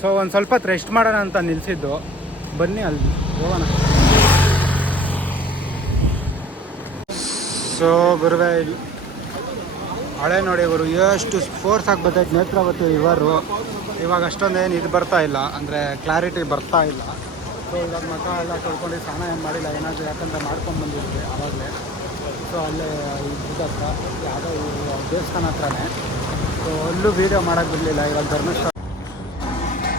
So ಒಂದು ಸ್ವಲ್ಪ rest ಮಾಡೋಣ ಅಂತ ನಿಲ್ಸಿದ್ದು. ಬನ್ನಿ ಅಲ್ಲಿ, ಹೋಗೋಣ. ಸೊ ಗುರುವೆ ಹಳೆ ನೋಡಿ ಗುರು ಎಷ್ಟು ಫೋರ್ಸ್ ಆಗಿ ಬರ್ತೈತೆ ನೇತ್ರಾವತಿ ಇವರು ಇವಾಗ ಅಷ್ಟೊಂದೇನು ಇದು ಬರ್ತಾ ಇಲ್ಲ, ಅಂದರೆ ಕ್ಲಾರಿಟಿ ಬರ್ತಾ ಇಲ್ಲ. ಸೊ ಇವಾಗ ಮಕ ಎಲ್ಲ ತೊಳ್ಕೊಂಡು ಸ್ನಾನ ಏನು ಮಾಡಿಲ್ಲ, ಏನಾದರೂ ಯಾಕಂದ್ರೆ ಮಾಡ್ಕೊಂಡು ಬಂದಿದ್ವಿ ಆವಾಗಲೇ ಸೊ ಅಲ್ಲೇ ಇದಕ್ಕ ಯಾವುದೋ ದೇವಸ್ಥಾನ ಹತ್ರನೇ. ಸೊ ಅಲ್ಲೂ ವೀಡಿಯೋ ಮಾಡೋಕೆ ಬಿಡಲಿಲ್ಲ, ಇವಾಗ ಧರ್ಮಸ್ಥಳ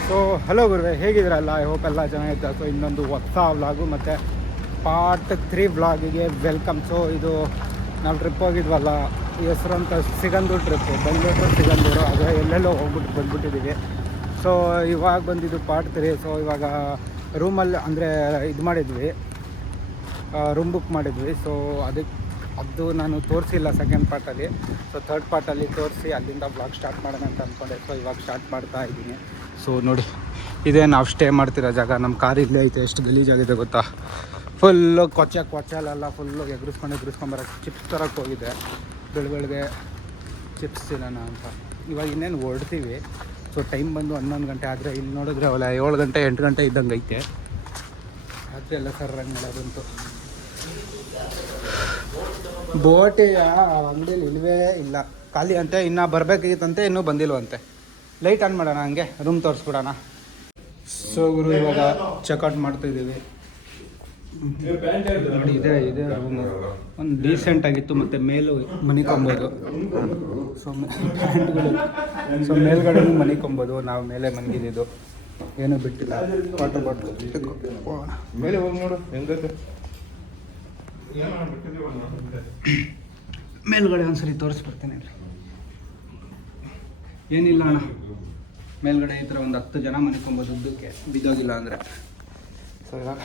ಸೊ ಹಲೋ ಗುರುವೆ ಹೇಗಿದ್ರಲ್ಲ ಐ ಹೋಪ್ ಎಲ್ಲ ಚೆನ್ನಾಗಿದ್ದ ಸೊ ಇನ್ನೊಂದು ಹೊಸ ವ್ಲಾಗು ಮತ್ತು ಪಾರ್ಟ್ ತ್ರೀ ವ್ಲಾಗಿಗೆ ವೆಲ್ಕಮ್ ಸೊ ಇದು ನಾವು ಟ್ರಿಪ್ ಹೋಗಿದ್ವಲ್ಲ ಹೆಸರು ಅಂತ ಸಿಗಂದೂರು ಟ್ರಿಪ್ಪು ಬೆಂಗಳೂರು ಸಿಗಂದೂರು, ಅದು ಎಲ್ಲೆಲ್ಲೋ ಹೋಗ್ಬಿಟ್ಟು ಬಂದ್ಬಿಟ್ಟಿದ್ದೀವಿ ಸೊ ಇವಾಗ ಬಂದಿದ್ದು ಪಾರ್ಟ್ ತ್ರೀ ಸೊ ಇವಾಗ ರೂಮಲ್ಲಿ ಅಂದರೆ ಇದು ಮಾಡಿದ್ವಿ. ರೂಮ್ ಬುಕ್ ಮಾಡಿದ್ವಿ. ಸೊ ಅದಕ್ಕೆ ಅದು ನಾನು ತೋರಿಸಿಲ್ಲ ಸೆಕೆಂಡ್ ಪಾರ್ಟಲ್ಲಿ ಸೊ ಥರ್ಡ್ ಪಾರ್ಟಲ್ಲಿ ತೋರಿಸಿ ಅಲ್ಲಿಂದ ಬ್ಲಾಗ್ ಸ್ಟಾರ್ಟ್ ಮಾಡೋಣ ಅಂತ ಅಂದ್ಕೊಂಡೆ ಸೊ ಇವಾಗ ಸ್ಟಾರ್ಟ್ ಮಾಡ್ತಾ ಇದ್ದೀನಿ. ಸೊ ನೋಡಿ, ಇದೇ ನಾವು ಸ್ಟೇ ಮಾಡ್ತಿರೋ ಜಾಗ. ನಮ್ಮ ಕಾರ್ ಇಲ್ಲೇ ಐತೆ. ಎಷ್ಟು ಗಲೀಜಾಗಿದೆ ಗೊತ್ತಾ? ಫುಲ್ಲು ಕೊಚ್ಚೆ ಕೊಚ್ಚಲೆಲ್ಲ ಫುಲ್ಲು ಎಗ್ರಿಸ್ಕೊಂಡು ಎಗ್ರಿಸ್ಕೊಂಬರಕ್ಕೆ ಚಿಪ್ಸ್ ತರಕ್ಕೆ ಹೋಗಿದೆ. ಬೆಳ ಬೆಳಗ್ಗೆ ಚಿಪ್ಸ್ ತಿನ್ನೋಣ ಅಂತ. ಇವಾಗ ಇನ್ನೇನು ಹೊರಡ್ತೀವಿ. ಸೊ ಟೈಮ್ ಬಂದು ಹನ್ನೊಂದು ಗಂಟೆ ಆದರೆ ಇಲ್ಲಿ ನೋಡಿದ್ರೆ ಅವಲ್ಲ ಏಳು ಗಂಟೆ, ಎಂಟು ಗಂಟೆ ಇದ್ದಂಗೆ ಐತೆ. ರಾತ್ರಿ ಎಲ್ಲ ಸರ್ರಂಗೆ ಮಾಡೋದಂತೂ. ಬೋಟಿಯ ಅಂಗಡಿಯಲ್ಲಿ ಇಲ್ವೇ ಇಲ್ಲ. ಖಾಲಿ ಅಂತೆ, ಇನ್ನು ಬರಬೇಕಾಗಿತ್ತಂತೆ ಇನ್ನೂ ಬಂದಿಲ್ವಂತೆ. ಲೈಟ್ ಆನ್ ಮಾಡೋಣ ಹಂಗೆ ರೂಮ್ ತೋರಿಸ್ಬಿಡೋಣ. ಸೊ ಗುರು, ಇವಾಗ ಚೆಕ್ಔಟ್ ಮಾಡ್ತಾ ಇದ್ದೀವಿ. ನೋಡಿ, ಇದೆ ಇದೆ ರೂಮು ಒಂದು ಡೀಸೆಂಟ್ ಆಗಿತ್ತು, ಮತ್ತು ಮೇಲೂ ಮನಿಕೊಂಬೋದು ಸೊ ಪ್ಯಾಂಟ್ಗಳು. ಸೊ ಮೇಲ್ಗಡೆ ಮನಿಕೊಂಬೋದು ನಾವು ಮೇಲೆ ಮನಗಿದ್ದು ಏನೂ ಬಿಟ್ಟಿಲ್ಲ. ವಾಟರ್ ಬಾಟ್ಲು ಮೇಲೆ ಹೋಗಿ ನೋಡು, ಹೆಂಗೈತೆ? ಮೇಲ್ಗಡೆ ಒಂದ್ಸರಿ ತೋರಿಸ್ಬಿಡ್ತೀನಿ ಏನಿಲ್ಲ ಅಣ್ಣ. ಮೇಲ್ಗಡೆ ಈ ಥರ ಒಂದು ಹತ್ತು ಜನ ಮನೆ ತುಂಬ ದುಡ್ಡಕ್ಕೆ ಬಿದ್ದೋಗಿಲ್ಲ ಅಂದರೆ. ಸೊ ಇವಾಗ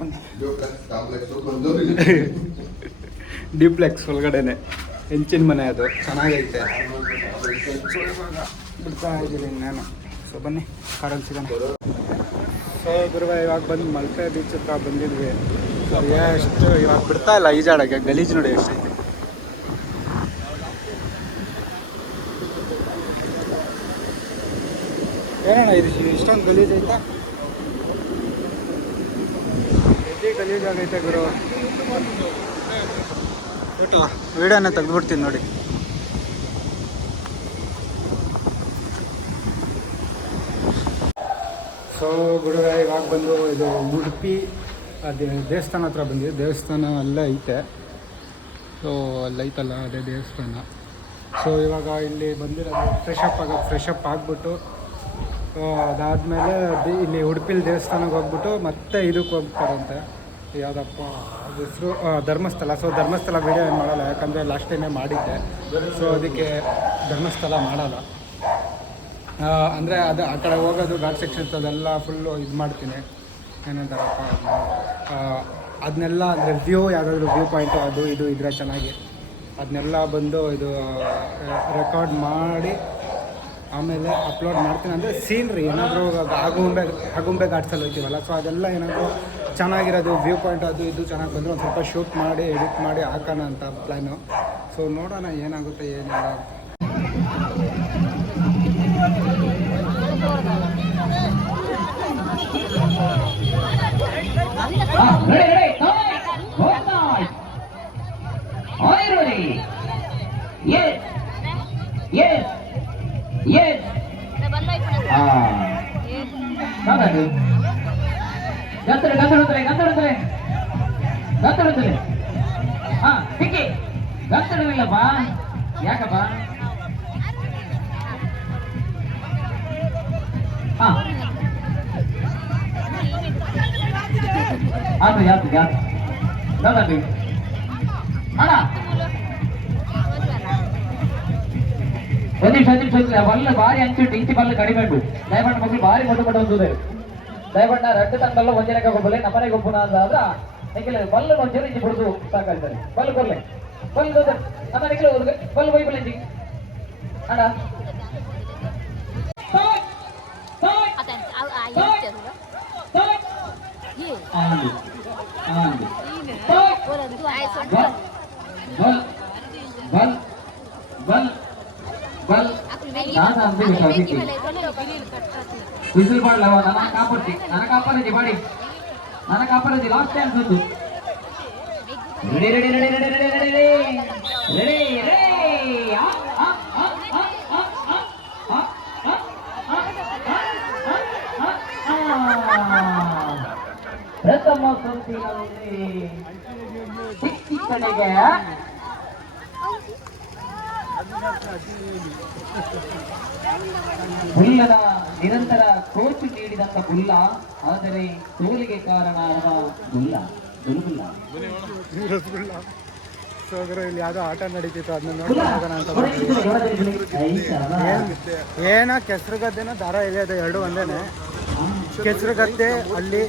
ಬನ್ನಿ. ಡಿಪ್ಲೆಕ್ಸ್ ಒಳಗಡೆನೆ. ಹೆಂಚಿನ ಮನೆ ಅದು. ಚೆನ್ನಾಗೈತೆ. ಬಿಡ್ತಾ ಇದ್ದೀನಿ ನಾನು. ಸೊ ಬನ್ನಿ. ಕಾರಲ್ಲಿ ಸಿಗೋಣ. ಸೊ ಗುರುವ, ಇವಾಗ ಬಂದು ಮಲ್ಪೆ ಬೀಚ್ ಹತ್ರ ಬಂದಿದ್ವಿ. ಎಷ್ಟು ಇವಾಗ ಬಿಡ್ತಾ ಇಲ್ಲ ಈಜಾಡಕ್ಕೆ ಗಲೀಜು ನೋಡಿ ಎಷ್ಟೈತೆ ಏನಣ್ಣ ಇದು ಇಷ್ಟೊಂದು ಗಲೀಜ್ ಐತಾ ಗಲೀಜು ಆಗೈತೆ ಗುರು ಬಿಟ್ಟು ವಿಡಿಯೋನ ತೆಗೆದ್ಬಿಡ್ತೀನಿ ನೋಡಿ ಸೊ ಗುಡುಗ ಇವಾಗ ಬಂದು ಇದು ಉಡುಪಿ ಅದೇ ದೇವಸ್ಥಾನ ಹತ್ರ ಬಂದಿದೆ. ದೇವಸ್ಥಾನ ಅಲ್ಲೇ ಐತೆ. ಸೊ ಅಲ್ಲೈತಲ್ಲ, ಅದೇ ದೇವಸ್ಥಾನ. ಸೊ ಇವಾಗ ಇಲ್ಲಿ ಬಂದಿರೋದು ಫ್ರೆಶ್ ಅಪ್ ಆಗ ಫ್ರೆಶ್ ಅಪ್ ಆಗಿಬಿಟ್ಟು ಅದಾದಮೇಲೆ ಇಲ್ಲಿ ಉಡುಪಿಲಿ ದೇವಸ್ಥಾನಕ್ಕೆ ಹೋಗ್ಬಿಟ್ಟು ಮತ್ತೆ ಇದಕ್ಕೆ ಹೋಗ್ತಾರಂತೆ. ಯಾವುದಪ್ಪ ಹೆಸರು ಧರ್ಮಸ್ಥಳ. ಸೊ ಧರ್ಮಸ್ಥಳ ವೀಡಿಯೋ ಏನು ಮಾಡಲ್ಲ, ಯಾಕಂದರೆ ಲಾಸ್ಟ್ ಟೈಮೇ ಮಾಡಿದ್ದೆ. ಸೊ ಅದಕ್ಕೆ ಧರ್ಮಸ್ಥಳ ಮಾಡಲ್ಲ. ಅಂದರೆ ಅದು ಆ ಕಡೆ ಹೋಗೋದು ಘಾಟ್ ಸೆಕ್ಷನ್ಸ್ ಅದೆಲ್ಲ ಫುಲ್ಲು ಇದು ಮಾಡ್ತೀನಿ. ಏನಂತಾರಪ್ಪ ಅದನ್ನೆಲ್ಲ ಅಂದರೆ ವ್ಯೂ ಯಾವುದಾದ್ರೂ ವ್ಯೂ ಪಾಯಿಂಟು ಅದು, ಇದು, ಇದ್ರೆ ಚೆನ್ನಾಗಿ. ಅದನ್ನೆಲ್ಲ ಬಂದು ಇದು ರೆಕಾರ್ಡ್ ಮಾಡಿ, ಆಮೇಲೆ ಅಪ್ಲೋಡ್ ಮಾಡ್ತೀನಿ. ಅಂದರೆ ಸೀನ್ರಿ ಏನಾದರೂ ಆಗುಂಬೆ ಆಗುಂಬೆ ಘಾಟ್ಸಲ್ಲಿ ಹೋಗ್ತೀವಲ್ಲ ಸೊ ಅದೆಲ್ಲ ಏನಾದರೂ ಚೆನ್ನಾಗಿರೋದು ವ್ಯೂ ಪಾಯಿಂಟ್ ಅದು, ಇದು ಚೆನ್ನಾಗಿ ಬಂದರೆ ಒಂದು ಸ್ವಲ್ಪ ಶೂಟ್ ಮಾಡಿ ಎಡಿಟ್ ಮಾಡಿ ಹಾಕೋಣ ಅಂತ ಪ್ಲ್ಯಾನು ಸೊ ನೋಡೋಣ ಏನಾಗುತ್ತೆ, ಏನಿಲ್ಲ ಗಂತರೆ ಗಂತರೆ ಗಂತರೆ ಗಂತರೆ ಗಂತರೆ ಹಾ ಟಿಕ್ಕಿ ಗಂತರವಿಲ್ಲಪ್ಪ ಯಾಕಪ್ಪ ಆತು ಯಾತು ಯಾತು ದಾದಾಬಿ ಅಣ್ಣ ಒಂದು ನಿಮಿಷ ಒಂದು ನಿಮಿಷ ಬಲ್ಲ ಬಾರಿ ಅಂಚುಂಟು ಇಂಚಿ ಬಲ್ಲ ಕಡಿಮೆ ಉಂಟು ದಯಪಟ್ಟು ಮಕ್ಕಳು ಬಾರಿ ಮೊಟ್ಟ ಮೊಟ್ಟ ಒಂದು ದಯಪಟ್ಟು ನಾ ರೆಡ್ ತಂಗಲ್ಲ ಒಂದಿನಕ ಗೊಬ್ಬಲೆ ನಮ್ಮನೆ ಗೊಬ್ಬನ ಅಂದಾದ್ರ ನಿಖಿಲ ಬಲ್ಲ ಒಂಚೂರು ಇಂಚಿ ಬಿಡುದು ಸಾಕಾಗ್ತದೆ ಬಲ್ಲ ಕೊರ್ಲೆ ಬಲ್ಲ ದೊಡ್ಡ ನಮ್ಮ ನಿಖಿಲ ಹೋದ್ರೆ ಬಲ್ಲ ಬೈಬಲ್ ಇಂಚಿ ಅಣ್ಣ ஆண்டு ஆண்டு பல் பல் பல் ಬಲ್ ನಾನ ಅಂದ್ರೆ ವಿಕಿ ವಿಸಿಲ್ ಬಾಡ್ಲವ ನನ್ನ ಕಾಪಟ್ಟಿ ನನ್ನ ಕಾಪರದಿ ಬಾಡಿ ನನ್ನ ಕಾಪರದಿ ಲಾಸ್ಟ್ ಚಾನ್ಸ್ ಒಂದು ready ready ready ready ready ready ready ready ready ಆ ಆ ಸಿಕ್ಕಿ ಕಡೆಗೆ ಬುಲ್ಲನ ನಿರಂತರ ಕೋಚ್ ನೀಡಿದಂತ ಬುಲ್ಲ ಆದರೆ ಸೋಲಿಗೆ ಕಾರಣ ಬುಲ್ಲ ದುರ್ಬುಲ್ಲ ಇಲ್ಲಿ ಯಾವುದೋ ಆಟ ನಡೀತಿತ್ತು ಅದನ್ನ ನೋಡೋಣ ಅಂತ. ಏನೋ ಕೆಸರು ಗದ್ದೆನೋ ದಾರ ಎಳೆಯೋದು ಎರಡು ಒಂದೇನೆ. ಕೆಸರುಗತ್ತೆ ಅಲ್ಲಿ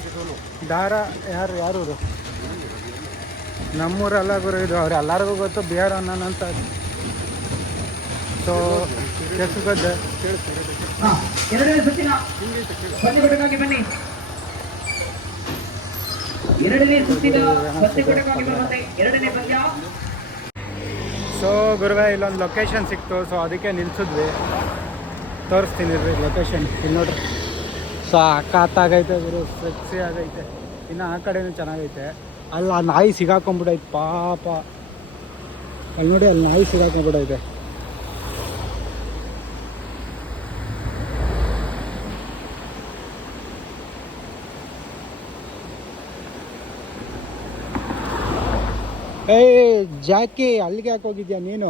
ದಾರ ಯಾರು ಯಾರು ನಮ್ಮೂರು ಗುರು ಇದು ಅವ್ರು ಎಲ್ಲರಿಗೂ ಗೊತ್ತು ಬಿ ಆರ್ ಅನ್ನ ಅಂತ. ಸೊ ಕೆಸರುಗದ್ದೆ. ಸೊ ಗುರುವೆ ಇಲ್ಲೊಂದು ಲೊಕೇಶನ್ ಸಿಕ್ತು. ಸೊ ಅದಕ್ಕೆ ನಿಲ್ಸಿದ್ವಿ. ತೋರಿಸ್ತೀನಿ ಲೊಕೇಶನ್ ಇಲ್ಲಿ ನೋಡ್ರಿ. ಸೊ ಆಗೈತೆ, ಗುರು. ಸೆಕ್ಸಿ ಆಗೈತೆ. ಇನ್ನು ಆ ಕಡೆನೂ ಚೆನ್ನಾಗೈತೆ. ಅಲ್ಲಿ, ಆ ನಾಯಿ ಸಿಗಾಕೊಂಬಿಡೈತೆ ಪಾಪ. ಅಲ್ಲಿ ನೋಡಿ ಅಲ್ಲಿ ನಾಯಿ ಸಿಗಾಕೊಂಬಿಡೈತೆ ಏಯ್, ಜಾಕಿ, ಅಲ್ಲಿಗೆ ಯಾಕೆ ಹೋಗಿದ್ಯಾ ನೀನು?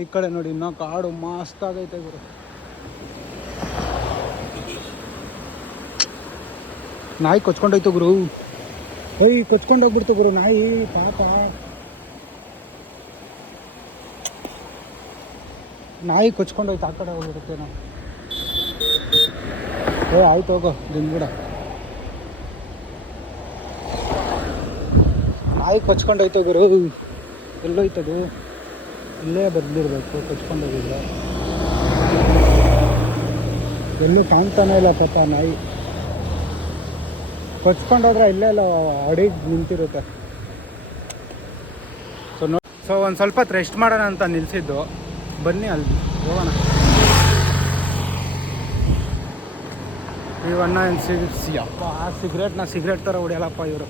ಈ ಕಡೆ ನೋಡಿ, ಇನ್ನೂ ಕಾಡು ಮಸ್ತ್ ಆಗೈತೆ, ಗುರು. ನಾಯಿ ಕೊಚ್ಕೊಂಡೋಯ್ತು ಗುರು. ಏಯ್ ಕೊಚ್ಕೊಂಡೋಗ್ಬಿಡ್ತು ಗುರು, ನಾಯಿ, ಪಾಪ. ನಾಯಿ ಕೊಚ್ಕೊಂಡೋಯ್ತು ಆ ಕಡೆ ಹೋಗ್ಬಿಡುತ್ತೇನೋ ಏ, ಆಯ್ತು ಹೋಗೋ ದಿನ ನಾಯಿ ಕೊಚ್ಕೊಂಡೋಯ್ತು ಗುರು. ಎಲ್ಲೋಯ್ತದು? ಇಲ್ಲೇ ಬಂದಿರಬೇಕು ಕೊಚ್ಕೊಂಡೋಗಿಲ್ಲ ಎಲ್ಲೂ ಕಾಣ್ತಾನೆ ಇಲ್ಲ ಪಾಪ ನಾಯಿ. ಕೊಚ್ಕೊಂಡೋದ್ರೆ ಇಲ್ಲೇ ಎಲ್ಲ ಅಡಿಗೆ ನಿಂತಿರುತ್ತೆ. ಸೊ ನೋ ಸೊ ಒಂದು ಸ್ವಲ್ಪ ರೆಸ್ಟ್ ಮಾಡೋಣ ಅಂತ ನಿಲ್ಲಿಸಿದ್ದು ಬನ್ನಿ ಅಲ್ಲಿ, ಹೋಗೋಣ. ಇವಣ್ಣ ಏನು ಸಿಗ್ ಅಪ್ಪ ಸಿಗ್ರೆಟ್ನ ಸಿಗ್ರೆಟ್ ಥರ ಹೊಡೆಯಲ್ಲಪ್ಪ ಇವರು.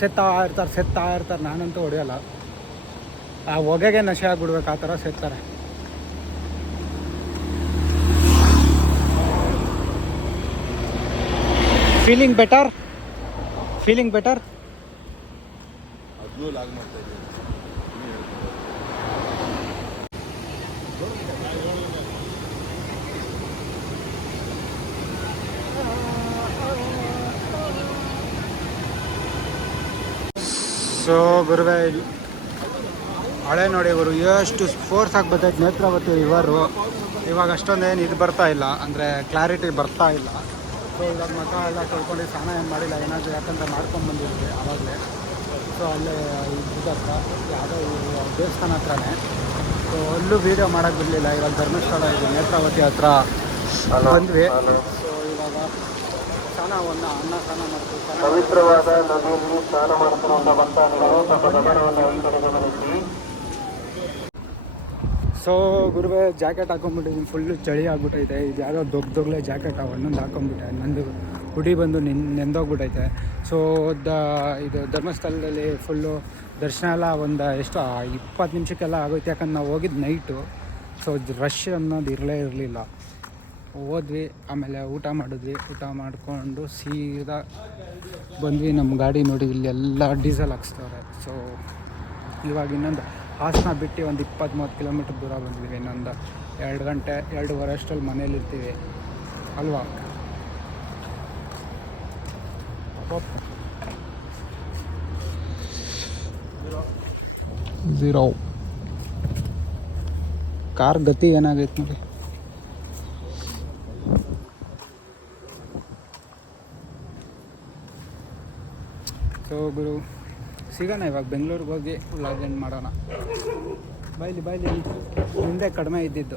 ಸೆತ್ತಾ ಇರ್ತಾರೆ ಸೆತ್ತಾ ಇರ್ತಾರೆ ನಾನಂತೂ ಹೊಡೆಯಲ್ಲ. ಆ ಹೊಗೆಗೆ ನಶೆ ಆಗಿಬಿಡ್ಬೇಕು, ಆ ಥರ ಸೆತ್ತಾರೆ. Feeling better feeling better so ಗುರುವೆ ಹಳೆ ನೋಡಿ ಇವರು ಎಷ್ಟು ಫೋರ್ಸ್ ಆಗಿ ಬರ್ತೈತೆ ನೇತ್ರಾವತಿ ಇವರು. ಇವಾಗ ಅಷ್ಟೊಂದೇನು ಇದು ಬರ್ತಾ ಇಲ್ಲ ಅಂದರೆ ಕ್ಲಾರಿಟಿ ಬರ್ತಾ ಇಲ್ಲ. ಸೊ ಇವಾಗ ಮಠ ಎಲ್ಲ ತೊಳ್ಕೊಂಡು ಸ್ನಾನ ಏನು ಮಾಡಿಲ್ಲ ಏನಾದರೂ ಯಾಕಂದ್ರೆ ಮಾಡ್ಕೊಂಡು ಆವಾಗಲೇ ಸೊ ಅಲ್ಲೇ ಇದು ಹತ್ರ ಯಾವುದೋ ದೇವಸ್ಥಾನ ಹತ್ರನೇ. ಸೊ ಅಲ್ಲೂ ವೀಡಿಯೋ ಮಾಡೋಕ್ಕೆ ಬಿಡಲಿಲ್ಲ. ಇವಾಗ ಧರ್ಮಸ್ಥಳ ಇದೆ ನೇತ್ರಾವತಿ ಹತ್ರ ಬಂದ್ವಿ. ಸೊ ಇವಾಗ ಸ್ನಾನವನ್ನು ಅನ್ನ ಸ್ನಾನ ಮಾಡ್ತೀವಿ. ಪವಿತ್ರವಾದ ನದಿಯಲ್ಲಿ ಸ್ನಾನ ಮಾಡುತ್ತಿರುವಂತಹ ಸೊ ಗುರುವೆ, ಜಾಕೆಟ್ ಹಾಕೊಂಡ್ಬಿಟ್ಟಿದ್ದೀನಿ ಫುಲ್ಲು ಚಳಿ ಆಗ್ಬಿಟ್ಟೈತೆ. ಇದು ಯಾರೋ ದೊಡ್ಡ ದೊಗ್ಲೆ ಜಾಕೆಟ್ ಒಂದೊಂದು ಹಾಕೊಂಡ್ಬಿಟ್ಟೆ. ನಂದು ಹುಡಿ ಬಂದು ನಿನ್, ನೆಂದೋಗ್ಬಿಟ್ಟೈತೆ. ಸೊ ದ, ಇದು ಧರ್ಮಸ್ಥಳದಲ್ಲಿ ಫುಲ್ಲು ದರ್ಶನ ಎಲ್ಲ ಒಂದು ಎಷ್ಟು ಇಪ್ಪತ್ತು ನಿಮಿಷಕ್ಕೆಲ್ಲ ಆಗೋಯ್ತು. ಯಾಕಂದ್ರೆ ನಾವು ಹೋಗಿದ್ದು ನೈಟು ಸೊ ರಶ್ ಅನ್ನೋದು ಇರಲೇ ಇರಲಿಲ್ಲ. ಹೋದ್ವಿ, ಆಮೇಲೆ ಊಟ ಮಾಡಿದ್ವಿ. ಊಟ ಮಾಡಿಕೊಂಡು ಸೀದಾ ಬಂದ್ವಿ. ನಮ್ಮ ಗಾಡಿ ನೋಡಿ, ಇಲ್ಲೆಲ್ಲ ಡೀಸೆಲ್ ಹಾಕ್ಸ್ತವ್ರೆ. ಸೊ ಇವಾಗ ಇನ್ನೊಂದು ಹಾಸನ ಬಿಟ್ಟು ಒಂದು ಇಪ್ಪತ್ತು ಮೂವತ್ತು ಕಿಲೋಮೀಟ್ರ್ ದೂರ ಬಂದಿದ್ದೀವಿ. ಇನ್ನೊಂದು ಎರಡು ಗಂಟೆ ಎರಡೂವರೆ ಅಷ್ಟರಲ್ಲಿ ಮನೇಲಿರ್ತೀವಿ ಅಲ್ವಾ? ಝೀರೋ ಕಾರ್ ಗತಿ ಏನಾಗೈತೆ ನೋಡಿ. ಸೊ ಗುರು ಸಿಗೋಣ ಇವಾಗ ಬೆಂಗಳೂರಿಗೆ ಹೋಗಿ ಎಂಡ್ ಮಾಡೋಣ. ಬಾಯ್ಲಿ ಬಾಯ್ಲಿ ಹಿಂದೆ ಕಡಿಮೆ ಇದ್ದಿದ್ದು.